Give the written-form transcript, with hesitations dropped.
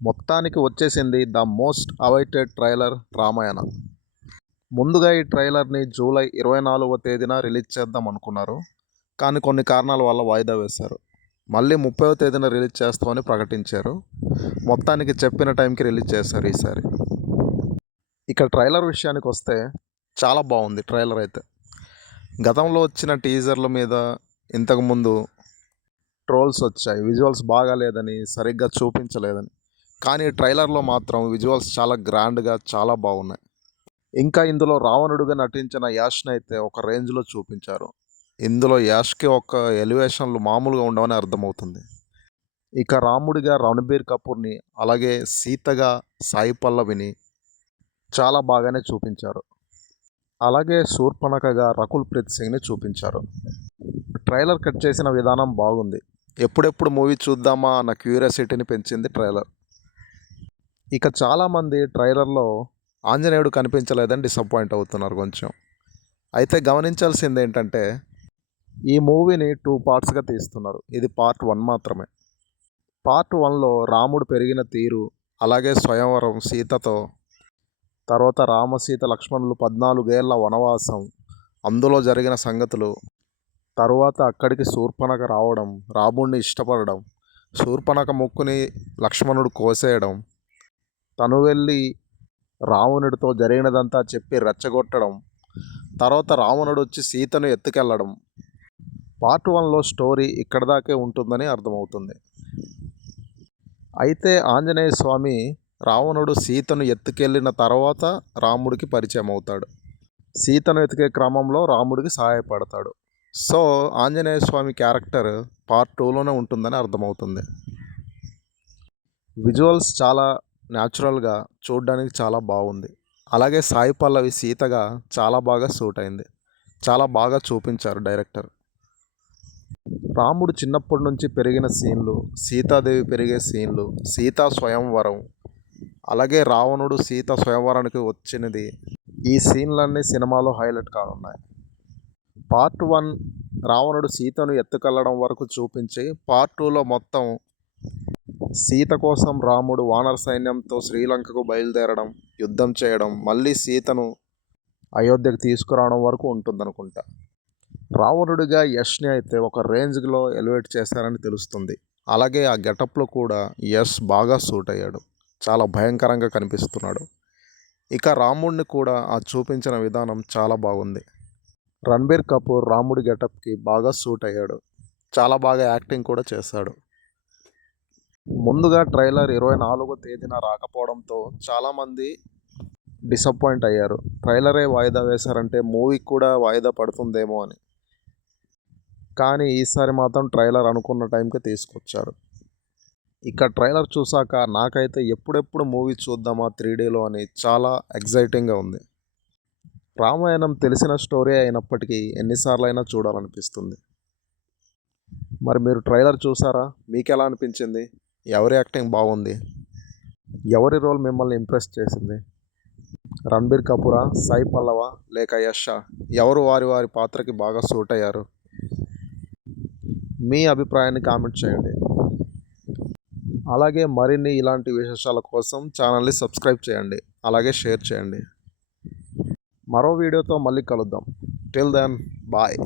మొత్తానికి వచ్చేసింది the most awaited trailer Ramayana. ముందుగా ఈ ట్రైలర్ని జూలై 24వ తేదీన రిలీజ్ చేద్దాం అనుకున్నారు. కానీ కొన్ని కారణాల వల్ల వాయిదా వేశారు. మళ్ళీ 30వ తేదీన రిలీజ్ చేస్తామని ప్రకటించారు. మొత్తానికి చెప్పిన టైంకి రిలీజ్ చేశారు ఈసారి. ఇక ట్రైలర్ విషయానికి వస్తే చాలా బాగుంది ట్రైలర్ అయితే. గతంలో వచ్చిన టీజర్ల మీద ఇంతకుముందు ట్రోల్స్ వచ్చాయి, విజువల్స్ బాగాలేదని, సరిగ్గా చూపించలేదని. కానీ ట్రైలర్లో మాత్రం విజువల్స్ చాలా గ్రాండ్గా చాలా బాగున్నాయి. ఇంకా ఇందులో రావణుడిగా నటించిన యాష్ని అయితే ఒక రేంజ్లో చూపించారు. ఇందులో యాష్కి ఒక ఎలివేషన్లు మామూలుగా ఉండవని అర్థమవుతుంది. ఇక రాముడిగా రణబీర్ కపూర్ని, అలాగే సీతగా సాయి పల్లవిని చాలా బాగానే చూపించారు. అలాగే శూర్పణఖగా రకుల్ ప్రీత్ సింగ్ని చూపించారు. ట్రైలర్ కట్ చేసిన విధానం బాగుంది. ఎప్పుడెప్పుడు మూవీ చూద్దామా అన్న క్యూరియాసిటీని పెంచింది ట్రైలర్. ఇక చాలామంది ట్రైలర్లో ఆంజనేయుడు కనిపించలేదని డిసప్పాయింట్ అవుతున్నారు కొంచెం. అయితే గమనించాల్సింది ఏంటంటే ఈ మూవీని 2 పార్ట్స్గా తీస్తున్నారు. ఇది పార్ట్ 1 మాత్రమే. పార్ట్ 1లో రాముడు పెరిగిన తీరు, అలాగే స్వయంవరం సీతతో, తర్వాత రామసీత లక్ష్మణులు 14 ఏళ్ల వనవాసం, అందులో జరిగిన సంగతులు, తరువాత అక్కడికి శూర్పణఖ రావడం, రాముడిని ఇష్టపడడం, శూర్పణఖ ముక్కుని లక్ష్మణుడు కోసేయడం, తను వెళ్ళి రావణుడితో జరిగినదంతా చెప్పి రెచ్చగొట్టడం, తర్వాత రావణుడు వచ్చి సీతను ఎత్తుకెళ్ళడం. పార్ట్ 1లో స్టోరీ ఇక్కడ దాకే ఉంటుందని అర్థమవుతుంది. అయితే ఆంజనేయ స్వామి రావణుడు సీతను ఎత్తుకెళ్ళిన తర్వాత రాముడికి పరిచయం అవుతాడు. సీతను ఎతికే క్రమంలో రాముడికి సహాయపడతాడు. సో ఆంజనేయ స్వామి క్యారెక్టర్ పార్ట్ 2లోనే ఉంటుందని అర్థమవుతుంది. విజువల్స్ చాలా న్యాచురల్గా చూడడానికి చాలా బాగుంది. అలాగే సాయి పల్లవి సీతగా చాలా బాగా సూట్ అయింది. చాలా బాగా చూపించారు డైరెక్టర్. రాముడు చిన్నప్పటి నుంచి పెరిగిన సీన్లు, సీతాదేవి పెరిగే సీన్లు, సీతా స్వయంవరం, అలాగే రావణుడు సీత స్వయంవరానికి వచ్చినది, ఈ సీన్లన్నీ సినిమాలో హైలైట్ కానున్నాయి. పార్ట్ 1 రావణుడు సీతను ఎత్తుకెళ్ళడం వరకు చూపించి, పార్ట్ 2లో మొత్తం సీత కోసం రాముడు వానర సైన్యంతో శ్రీలంకకు బయలుదేరడం, యుద్ధం చేయడం, మళ్ళీ సీతను అయోధ్యకు తీసుకురావడం వరకు ఉంటుందనుకుంటా. రావణుడిగా యష్ని అయితే ఒక రేంజ్లో ఎలివేట్ చేశారని తెలుస్తుంది. అలాగే ఆ గెటప్లో కూడా యష్ బాగా సూట్ అయ్యాడు. చాలా భయంకరంగా కనిపిస్తున్నాడు. ఇక రాముడిని కూడా ఆ చూపించిన విధానం చాలా బాగుంది. రణబీర్ కపూర్ రాముడి గెటప్కి బాగా సూట్ అయ్యాడు. చాలా బాగా యాక్టింగ్ కూడా చేశాడు. ముందుగా ట్రైలర్ 24వ తేదీన రాకపోవడంతో చాలామంది డిసప్పాయింట్ అయ్యారు. ట్రైలరే వాయిదా వేశారంటే మూవీకి కూడా వాయిదా పడుతుందేమో అని. కానీ ఈసారి మాత్రం ట్రైలర్ అనుకున్న టైంకి తీసుకొచ్చారు. ఇక ట్రైలర్ చూసాక నాకైతే ఎప్పుడెప్పుడు మూవీ చూద్దామా 3Dలో అని చాలా ఎగ్జైటింగ్గా ఉంది. రామాయణం తెలిసిన స్టోరీ అయినప్పటికీ ఎన్నిసార్లైనా చూడాలనిపిస్తుంది. మరి మీరు ట్రైలర్ చూసారా? మీకు ఎలా అనిపించింది? ఎవరి యాక్టింగ్ బాగుంది? ఎవరి రోల్ మిమ్మల్ని ఇంప్రెస్ చేసింది? రణబీర్ కపూరా, సాయి పల్లవ, లేక యషా? ఎవరు వారి వారి పాత్రకి బాగా సూట్ అయ్యారు? మీ అభిప్రాయాన్ని కామెంట్ చేయండి. అలాగే మరిన్ని ఇలాంటి విశేషాల కోసం ఛానల్ని సబ్స్క్రైబ్ చేయండి. అలాగే షేర్ చేయండి. మరో వీడియోతో మళ్ళీ కలుద్దాం. Till then bye.